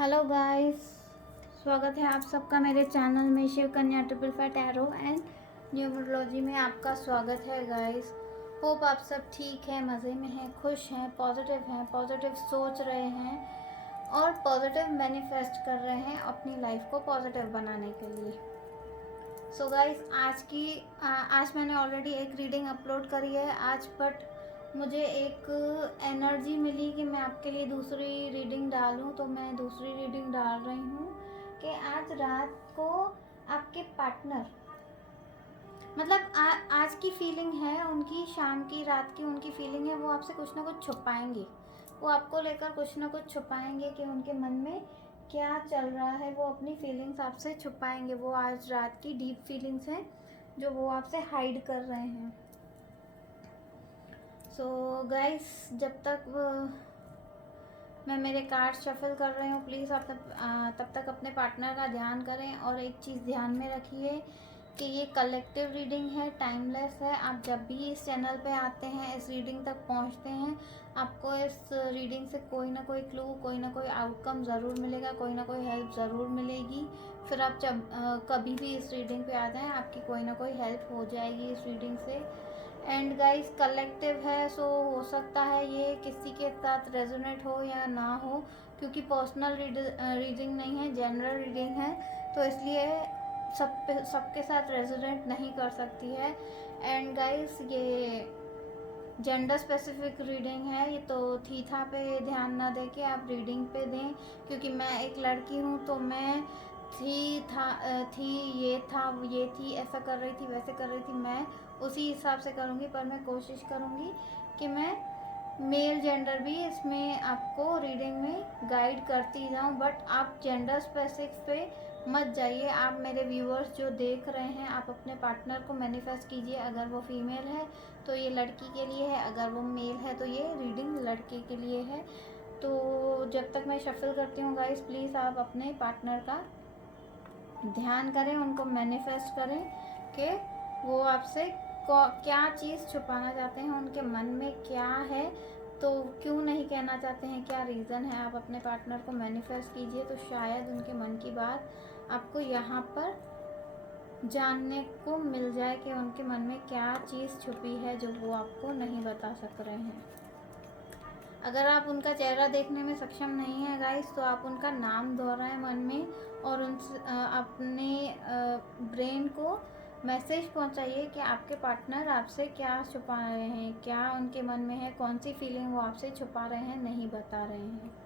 Hello guys, स्वागत है आप सबका मेरे चैनल में शिव कन्या 555 टैरो एंड न्यूमरोलॉजी में आपका स्वागत है गाइस। होप आप सब ठीक है, मज़े में हैं, खुश हैं, पॉजिटिव सोच रहे हैं और पॉजिटिव मैनिफेस्ट कर रहे हैं अपनी लाइफ को पॉजिटिव बनाने के लिए। सो गाइस, आज मैंने ऑलरेडी एक रीडिंग अपलोड करी है आज, बट मुझे एक एनर्जी मिली कि मैं आपके लिए दूसरी रीडिंग डालूं, तो मैं दूसरी रीडिंग डाल रही हूँ कि आज रात को आपके पार्टनर मतलब आज की फीलिंग है उनकी, शाम की रात की उनकी फीलिंग है, वो आपसे कुछ ना कुछ छुपाएंगे। वो आपको लेकर कुछ ना कुछ छुपाएंगे कि उनके मन में क्या चल रहा है, वो अपनी फीलिंग्स आपसे छुपाएंगे। वो आज रात की डीप फीलिंग्स हैं जो वो आपसे हाइड कर रहे हैं। सो गाइस, जब तक मैं मेरे कार्ड शफल कर रही हूँ, प्लीज़ आप तब तक अपने पार्टनर का ध्यान करें। और एक चीज़ ध्यान में रखिए कि ये कलेक्टिव रीडिंग है, टाइमलेस है। आप जब भी इस चैनल पे आते हैं, इस रीडिंग तक पहुँचते हैं, आपको इस रीडिंग से कोई ना कोई क्लू, कोई ना कोई आउटकम ज़रूर मिलेगा, कोई ना कोई हेल्प ज़रूर मिलेगी। फिर आप जब कभी भी इस रीडिंग पे आ जाएं, आपकी कोई ना कोई हेल्प हो जाएगी इस रीडिंग से। एंड गाइस, कलेक्टिव है, सो हो सकता है ये किसी के साथ रेजोनेट हो या ना हो, क्योंकि पर्सनल रीडिंग नहीं है, जनरल रीडिंग है, तो इसलिए सबके साथ रेजोनेट नहीं कर सकती है। एंड गाइस, ये जेंडर स्पेसिफिक रीडिंग है, ये तो थीथा पे ध्यान ना दे के आप रीडिंग पे दें, क्योंकि मैं एक लड़की हूँ, तो मैं थी, ये थी, ऐसा कर रही थी, वैसे कर रही थी, मैं उसी हिसाब से करूँगी। पर मैं कोशिश करूँगी कि मैं मेल जेंडर भी इसमें आपको रीडिंग में गाइड करती जाऊँ, बट आप जेंडर स्पेसिफिक पे मत जाइए। आप मेरे व्यूअर्स जो देख रहे हैं, आप अपने पार्टनर को मैनिफेस्ट कीजिए। अगर वो फीमेल है तो ये लड़की के लिए है, अगर वो मेल है तो ये रीडिंग लड़के के लिए है। तो जब तक मैं शफल करती हूँ गाइस, प्लीज़ आप अपने पार्टनर का ध्यान करें, उनको मैनिफेस्ट करें कि वो आपसे क्या चीज़ छुपाना चाहते हैं, उनके मन में क्या है, तो क्यों नहीं कहना चाहते हैं, क्या रीज़न है। आप अपने पार्टनर को मैनिफेस्ट कीजिए, तो शायद उनके मन की बात आपको यहाँ पर जानने को मिल जाए कि उनके मन में क्या चीज़ छुपी है जो वो आपको नहीं बता सक रहे हैं। अगर आप उनका चेहरा देखने में सक्षम नहीं है गाइस, तो आप उनका नाम दोहराएं मन में और उनसे अपने ब्रेन को मैसेज पहुंचाइए कि आपके पार्टनर आपसे क्या छुपा रहे हैं, क्या उनके मन में है, कौन सी फीलिंग वो आपसे छुपा रहे हैं, नहीं बता रहे हैं।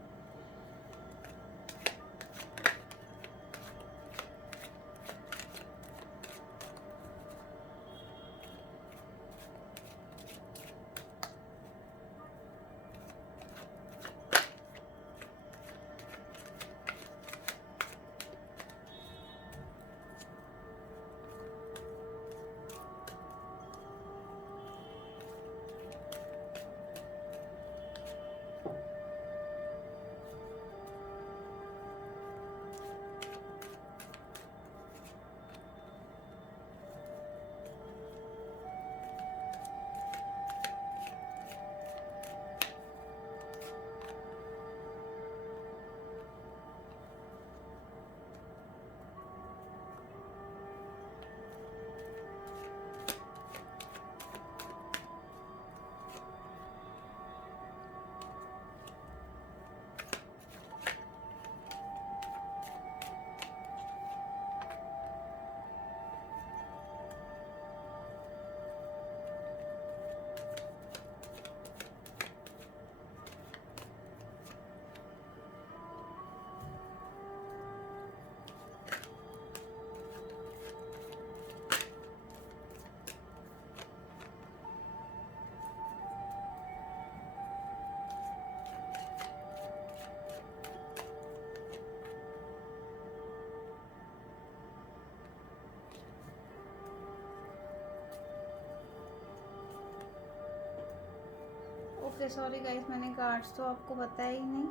ओके, सॉरी गाइस, मैंने कार्ड्स तो आपको बताया ही नहीं,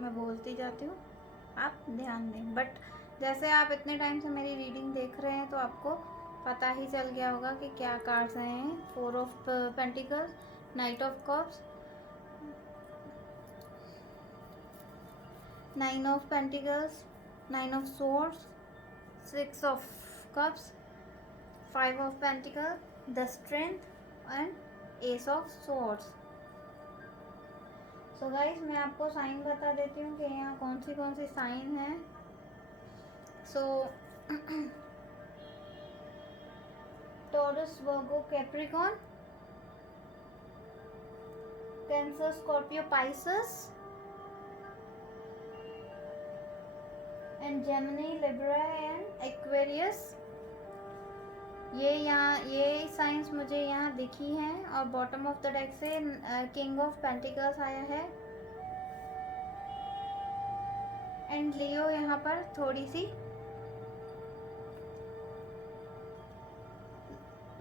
मैं बोलती जाती हूँ, आप ध्यान दें। बट जैसे आप इतने टाइम से मेरी रीडिंग देख रहे हैं, तो आपको पता ही चल गया होगा कि क्या कार्ड्स आए हैं। 4 of pentacles, night of cups, 9 of Pentacles, 9 of Swords, 6 of Cups, 5 of Pentacles, the Strength and Ace of Swords. So guys मैं आपको साइन बता देती हूँ कि यहाँ कौन सी साइन है. So Taurus, Virgo, Capricorn, Cancer, Scorpio, Pisces and Gemini, Libra and Aquarius. ये साइंस मुझे यहाँ दिखी हैं. और बॉटम ऑफ द डेक से किंग ऑफ पेंटिकल्स आया है एंड लियो. यहाँ पर थोड़ी सी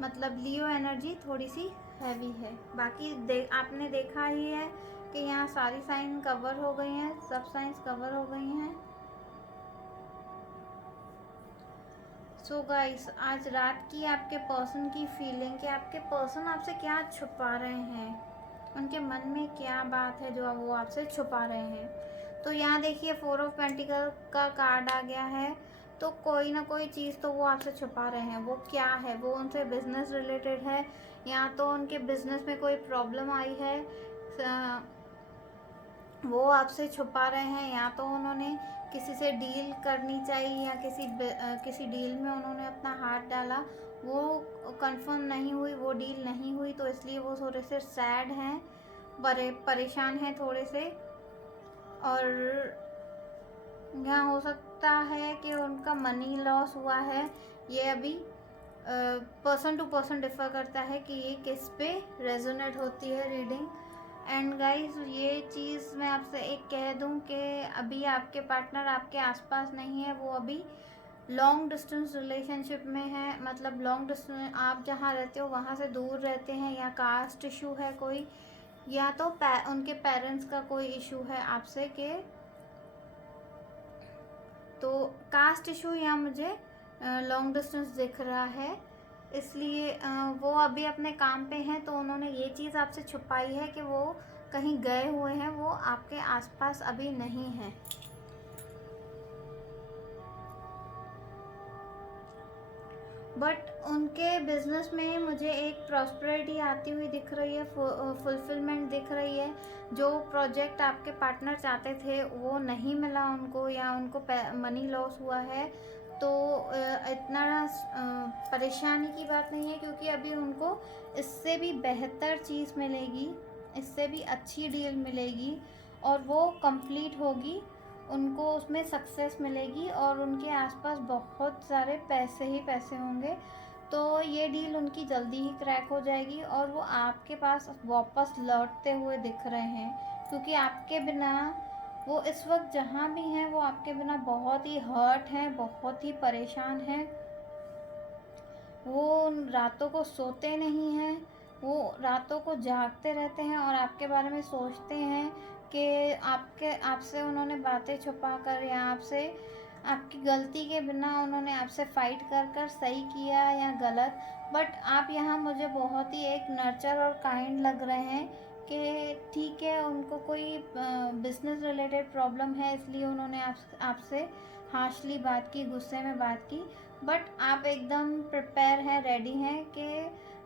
मतलब लियो एनर्जी थोड़ी सी हैवी है. बाकी आपने देखा ही है कि यहाँ सारी साइन कवर हो गई हैं, सब साइंस कवर हो गई हैं. सो गाइस आज रात की आपके पर्सन की फीलिंग कि आपके पर्सन आपसे क्या छुपा रहे हैं, उनके मन में क्या बात है जो वो आपसे छुपा रहे हैं. तो यहाँ देखिए 4 ऑफ पेंटिकल का कार्ड आ गया है. तो कोई ना कोई चीज़ तो वो आपसे छुपा रहे हैं. वो क्या है? वो उनसे बिजनेस रिलेटेड है, या तो उनके बिजनेस में कोई प्रॉब्लम आई है वो आपसे छुपा रहे हैं, या तो उन्होंने किसी से डील करनी चाहिए या किसी डील में उन्होंने अपना हाथ डाला, वो कंफर्म नहीं हुई, वो डील नहीं हुई, तो इसलिए वो थोड़े से सैड हैं, परेशान हैं थोड़े से. और यहाँ हो सकता है कि उनका मनी लॉस हुआ है. ये अभी पर्सन टू पर्सन डिफर करता है कि ये किस पे रेजोनेट होती है रीडिंग. एंड गाइस ये चीज़ मैं आपसे एक कह दूं कि अभी आपके पार्टनर आपके आसपास नहीं है. वो अभी लॉन्ग डिस्टेंस रिलेशनशिप में है. मतलब लॉन्ग डिस्टेंस, आप जहाँ रहते हो वहाँ से दूर रहते हैं, या कास्ट इशू है कोई, या तो उनके पेरेंट्स का कोई इशू है आपसे के. तो कास्ट इशू यहाँ मुझे लॉन्ग डिस्टेंस दिख रहा है. इसलिए वो अभी अपने काम पे हैं, तो उन्होंने ये चीज़ आपसे छुपाई है कि वो कहीं गए हुए हैं, वो आपके आसपास अभी नहीं हैं. बट उनके बिजनेस में मुझे एक प्रॉस्पेरिटी आती हुई दिख रही है, फुलफिलमेंट दिख रही है. जो प्रोजेक्ट आपके पार्टनर चाहते थे वो नहीं मिला उनको, या उनको मनी लॉस हुआ है, तो इतना परेशानी की बात नहीं है, क्योंकि अभी उनको इससे भी बेहतर चीज़ मिलेगी, इससे भी अच्छी डील मिलेगी, और वो कंप्लीट होगी, उनको उसमें सक्सेस मिलेगी, और उनके आसपास बहुत सारे पैसे ही पैसे होंगे. तो ये डील उनकी जल्दी ही क्रैक हो जाएगी, और वो आपके पास वापस लौटते हुए दिख रहे हैं, क्योंकि आपके बिना वो इस वक्त जहाँ भी हैं वो आपके बिना बहुत ही हर्ट हैं, बहुत ही परेशान हैं. वो रातों को सोते नहीं हैं, वो रातों को जागते रहते हैं और आपके बारे में सोचते हैं कि आपसे उन्होंने बातें छुपा कर, या आपकी गलती के बिना उन्होंने आपसे फाइट कर सही किया या गलत. बट आप यहाँ मुझे बहुत ही एक नर्चर और काइंड लग रहे हैं कि ठीक है, उनको कोई बिजनेस रिलेटेड प्रॉब्लम है, इसलिए उन्होंने आपसे हार्शली बात की, गुस्से में बात की. बट आप एकदम प्रिपेयर हैं, रेडी हैं कि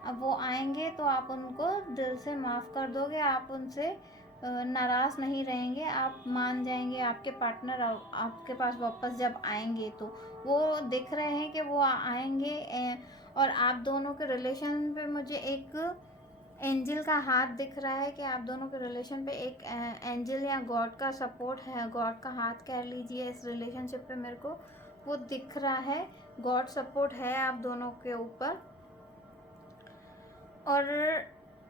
अब वो आएंगे तो आप उनको दिल से माफ़ कर दोगे, आप उनसे नाराज़ नहीं रहेंगे, आप मान जाएंगे. आपके पार्टनर आपके पास वापस जब आएंगे तो वो दिख रहे हैं कि वो आएंगे. और आप दोनों के रिलेशन पे मुझे एक एंजल का हाथ दिख रहा है कि आप दोनों के रिलेशन पे एक एंजल या गॉड का सपोर्ट है, गॉड का हाथ कह लीजिए इस रिलेशनशिप पे. मेरे को वो दिख रहा है, गॉड सपोर्ट है आप दोनों के ऊपर. और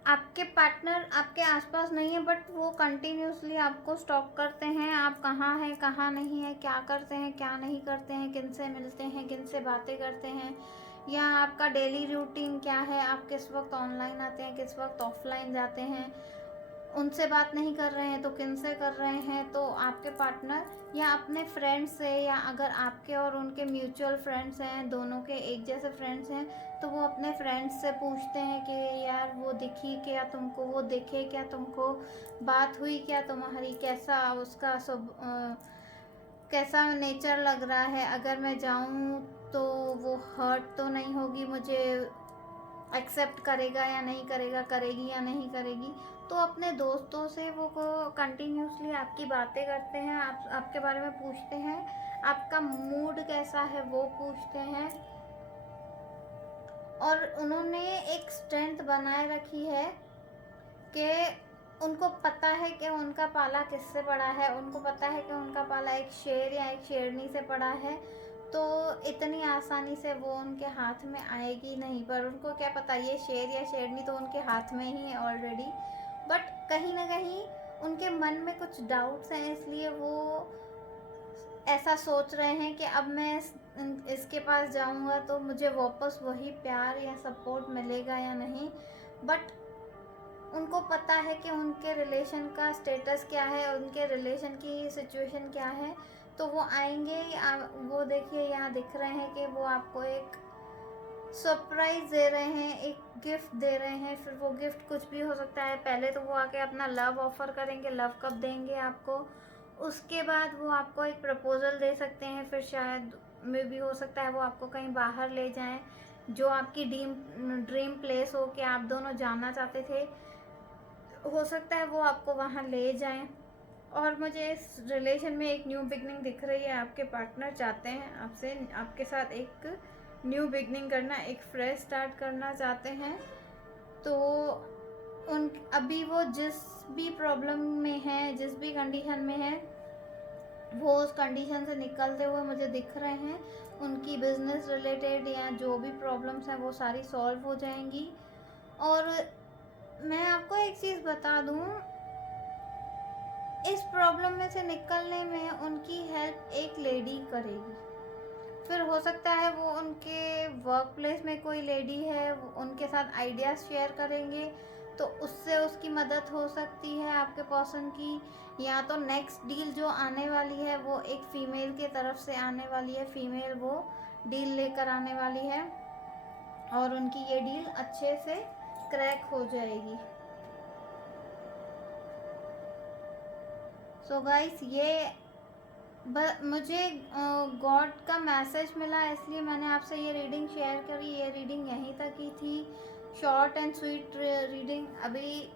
आपके पार्टनर आपके आसपास नहीं है, बट वो कंटिन्यूसली आपको स्टॉक करते हैं. आप कहाँ हैं, कहाँ नहीं है, क्या करते हैं, क्या नहीं करते हैं, किन से मिलते हैं, किन से बातें करते हैं, या आपका डेली रूटीन क्या है, आप किस वक्त ऑनलाइन आते हैं, किस वक्त ऑफलाइन जाते हैं, उनसे बात नहीं कर रहे हैं तो किन से कर रहे हैं. तो आपके पार्टनर या अपने फ्रेंड्स से, या अगर आपके और उनके म्यूचुअल फ्रेंड्स हैं, दोनों के एक जैसे फ्रेंड्स हैं, तो वो अपने फ्रेंड्स से पूछते हैं कि यार वो दिखी क्या तुमको, वो दिखे क्या तुमको, बात हुई क्या तुम्हारी, कैसा उसका सब कैसा नेचर लग रहा है, अगर मैं जाऊँ तो वो हर्ट तो नहीं होगी, मुझे एक्सेप्ट करेगा या नहीं करेगा, करेगी या नहीं करेगी। तो अपने दोस्तों से वो कंटिन्यूसली आपकी बातें करते हैं, आपके बारे में पूछते हैं, आपका मूड कैसा है वो पूछते हैं। और उन्होंने एक स्ट्रेंथ बनाए रखी है कि उनको पता है कि उनका पाला किससे पड़ा है, उनको पता है कि उनका पाला एक शेर या एक शेरनी से पड़ा है, तो इतनी आसानी से वो उनके हाथ में आएगी नहीं। पर उनको क्या पता, ये शेर या शेरनी तो उनके हाथ में ही है ऑलरेडी, बट कहीं ना कहीं उनके मन में कुछ डाउट्स हैं, इसलिए वो ऐसा सोच रहे हैं कि अब मैं इसके पास जाऊंगा तो मुझे वापस वही प्यार या सपोर्ट मिलेगा या नहीं। बट उनको पता है कि उनके रिलेशन का स्टेटस क्या है, उनके रिलेशन की सिचुएशन क्या है, तो वो आएंगे। वो देखिए यहाँ दिख रहे हैं कि वो आपको एक सरप्राइज दे रहे हैं, एक गिफ्ट दे रहे हैं। फिर वो गिफ्ट कुछ भी हो सकता है। पहले तो वो आके अपना लव ऑफर करेंगे, लव कब देंगे आपको, उसके बाद वो आपको एक प्रपोजल दे सकते हैं। फिर शायद में भी हो सकता है वो आपको कहीं बाहर ले जाएं, जो आपकी ड्रीम प्लेस हो कि आप दोनों जाना चाहते थे, हो सकता है वो आपको वहाँ ले जाएं। और मुझे इस रिलेशन में एक न्यू बिगनिंग दिख रही है। आपके पार्टनर चाहते हैं आपसे, आपके साथ एक न्यू बिगनिंग करना, एक फ्रेश स्टार्ट करना चाहते हैं। तो उन अभी वो जिस भी प्रॉब्लम में है, जिस भी कंडीशन में है, वो उस कंडीशन से निकलते हुए मुझे दिख रहे हैं। उनकी बिजनेस रिलेटेड या जो भी प्रॉब्लम्स हैं वो सारी सॉल्व हो जाएंगी। और मैं आपको एक चीज़ बता दूं, इस प्रॉब्लम में से निकलने में उनकी हेल्प एक लेडी करेगी। फिर हो सकता है वो उनके वर्क प्लेस में कोई लेडी है, उनके साथ आइडियाज़ शेयर करेंगे, तो उससे उसकी मदद हो सकती है आपके पर्सन की। या तो नेक्स्ट डील जो आने वाली है वो एक फ़ीमेल के तरफ से आने वाली है, फीमेल वो डील लेकर आने वाली है और उनकी ये डील अच्छे से क्रैक हो जाएगी। सो गाइस, ये मुझे गॉड का मैसेज मिला, इसलिए मैंने आपसे ये रीडिंग शेयर करी। ये रीडिंग यहीं तक ही थी, शॉर्ट एंड स्वीट रीडिंग। अभी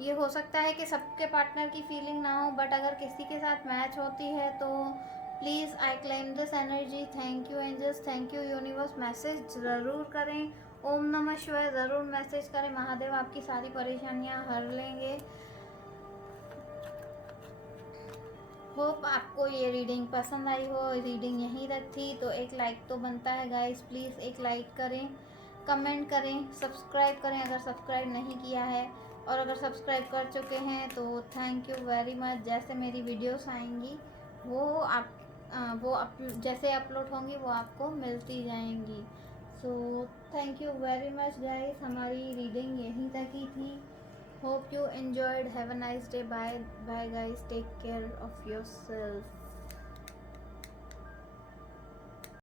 ये हो सकता है कि सबके पार्टनर की फीलिंग ना हो, बट अगर किसी के साथ मैच होती है तो please I claim this energy. Thank you angels, thank you universe. Message ज़रूर करें, ओम नमः शिवाय ज़रूर मैसेज करें। महादेव आपकी सारी परेशानियां हर लेंगे। होप आपको ये रीडिंग पसंद आई हो। रीडिंग यहीं तक थी तो एक लाइक तो बनता है गाइस, प्लीज़ एक लाइक करें, कमेंट करें, सब्सक्राइब करें अगर सब्सक्राइब नहीं किया है, और अगर सब्सक्राइब कर चुके हैं तो थैंक यू वेरी मच। जैसे मेरी वीडियोस आएंगी वो जैसे अपलोड होंगी वो आपको मिलती जाएंगी। So thank you very much guys, हमारी रीडिंग यहीं तक ही थी। Hope you enjoyed. Have a nice day. Bye bye guys, take care of yourself.